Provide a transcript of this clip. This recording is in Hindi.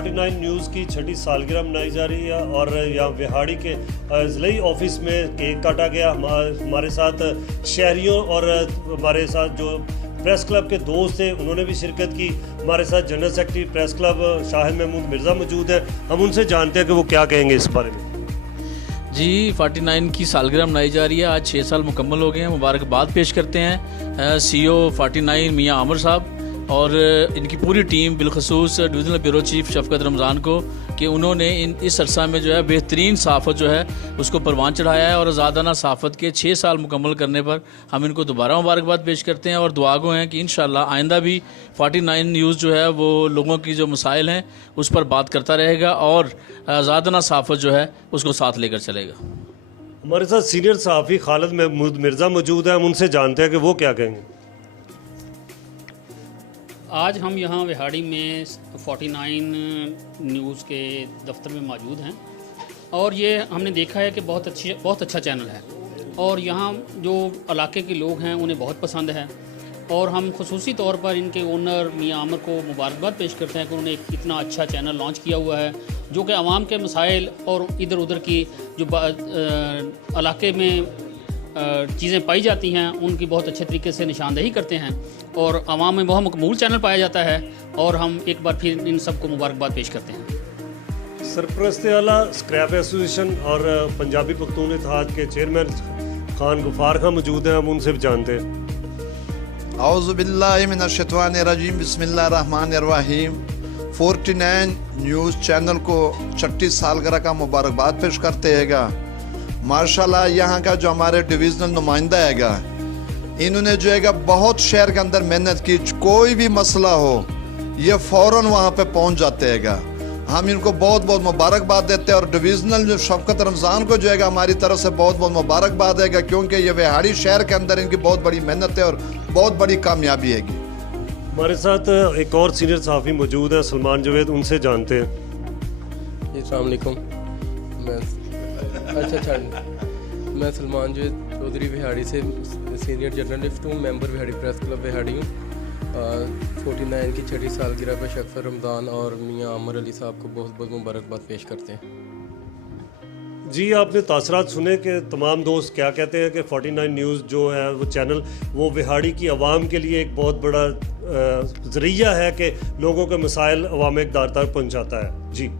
49 न्यूज़ की छठी सालगिरह मनाई जा रही है और यहाँ विहाड़ी के ज़िले ऑफिस में केक काटा गया। हमारे साथ शहरियों और हमारे साथ जो प्रेस क्लब के दोस्त थे उन्होंने भी शिरकत की। हमारे साथ general secretary press club Shahid Mahmood Mirza मौजूद है। हम उनसे जानते हैं कि वो क्या कहेंगे इस बारे में। जी 49 की सालगिरह मनाई जा रही है। आज 6 साल मुकम्मल हो गए हैं। मुबारकबाद पेश करते हैं CEO 49 मियां आमिर साहब और इनकी पूरी टीम, बिलखसूस डिवीज़नल ब्यूरो चीफ शफकत रमज़ान को, कि उन्होंने इस अरसा में जो है बेहतरीन सहाफ़त जो है उसको परवान चढ़ाया है। और आज़ादाना सहाफ़त के 6 साल मुकम्मल करने पर हम इनको दोबारा मुबारकबाद पेश करते हैं और दुआ गो हैं कि इंशाअल्लाह आइंदा भी 49 न्यूज़ जो है वो लोगों की जो मसाइल हैं उस पर बात करता रहेगा और आज़ादाना सहाफ़त जो है उसको साथ लेकर चलेगा। हमारे साथ सीनियर सहाफ़ी खालिद महमूद मिर्ज़ा मौजूद हैं। हम उनसे जानते हैं कि वो क्या कहेंगे। आज हम यहाँ विहाड़ी में 49 न्यूज़ के दफ्तर में मौजूद हैं और ये हमने देखा है कि बहुत अच्छा चैनल है और यहाँ जो इलाके के लोग हैं उन्हें बहुत पसंद है और हम खुसूसी तौर पर इनके ओनर मियां आमिर को मुबारकबाद पेश करते हैं कि उन्होंने एक इतना अच्छा चैनल लॉन्च किया हुआ है जो कि आवाम के मसाइल और इधर उधर की जो इलाके में चीज़ें पाई जाती हैं उनकी बहुत अच्छे तरीके से निशानदेही करते हैं और आवाम में बहुत मकबूल चैनल पाया जाता है और हम एक बार फिर इन सबको मुबारकबाद पेश करते हैं। सरपरस्त आला स्क्रैप एसोसिएशन और पंजाबी पख्तून इत्तेहाद के चेयरमैन खान गफ्फार खां मौजूद हैं। हम उनसे भी जानते हैं। औज़ु बिल्लाहि मिनश्शैतानिर रजीम, बिस्मिल्लाहिर रहमानिर रहीम। 49 न्यूज़ चैनल को 36 सालगिरह का मुबारकबाद पेश करते हैगा। माशाल्लाह यहाँ का जो हमारे डिविज़नल नुमाइंदा हैगा, इन्होंने जो है बहुत शहर के अंदर मेहनत की। कोई भी मसला हो ये फ़ौरन वहाँ पे पहुँच जाते हैगा। हम इनको बहुत बहुत मुबारकबाद देते हैं और डिविज़नल जो शफकत रमज़ान को जो है हमारी तरफ से बहुत बहुत मुबारकबाद है क्योंकि ये विहाड़ी शहर के अंदर इनकी बहुत बड़ी मेहनत है और बहुत बड़ी कामयाबी है। हमारे साथ एक और सीनियर सहाफ़ी मौजूद है, सलमान जावेद। उनसे जानते हैं। अस्सलाम वालेकुम। मैं सलमान जावेद चौधरी विहाड़ी से सीनियर जर्नलिस्ट हूँ, member Vehari press club Vehari हूँ। 49 की छठी सालगिरह पर शफकत रमज़ान और मियां आमिर अली साहब को बहुत बहुत मुबारकबाद पेश करते हैं। जी, आपने तासरात सुने कि तमाम दोस्त क्या कहते हैं कि 49 न्यूज़ जो है वो चैनल वो विहाड़ी की आवाम के लिए एक बहुत बड़ा ज़रिया है कि लोगों के मसाइल अवाम इक़्तिदार तक पहुँचाता है। जी।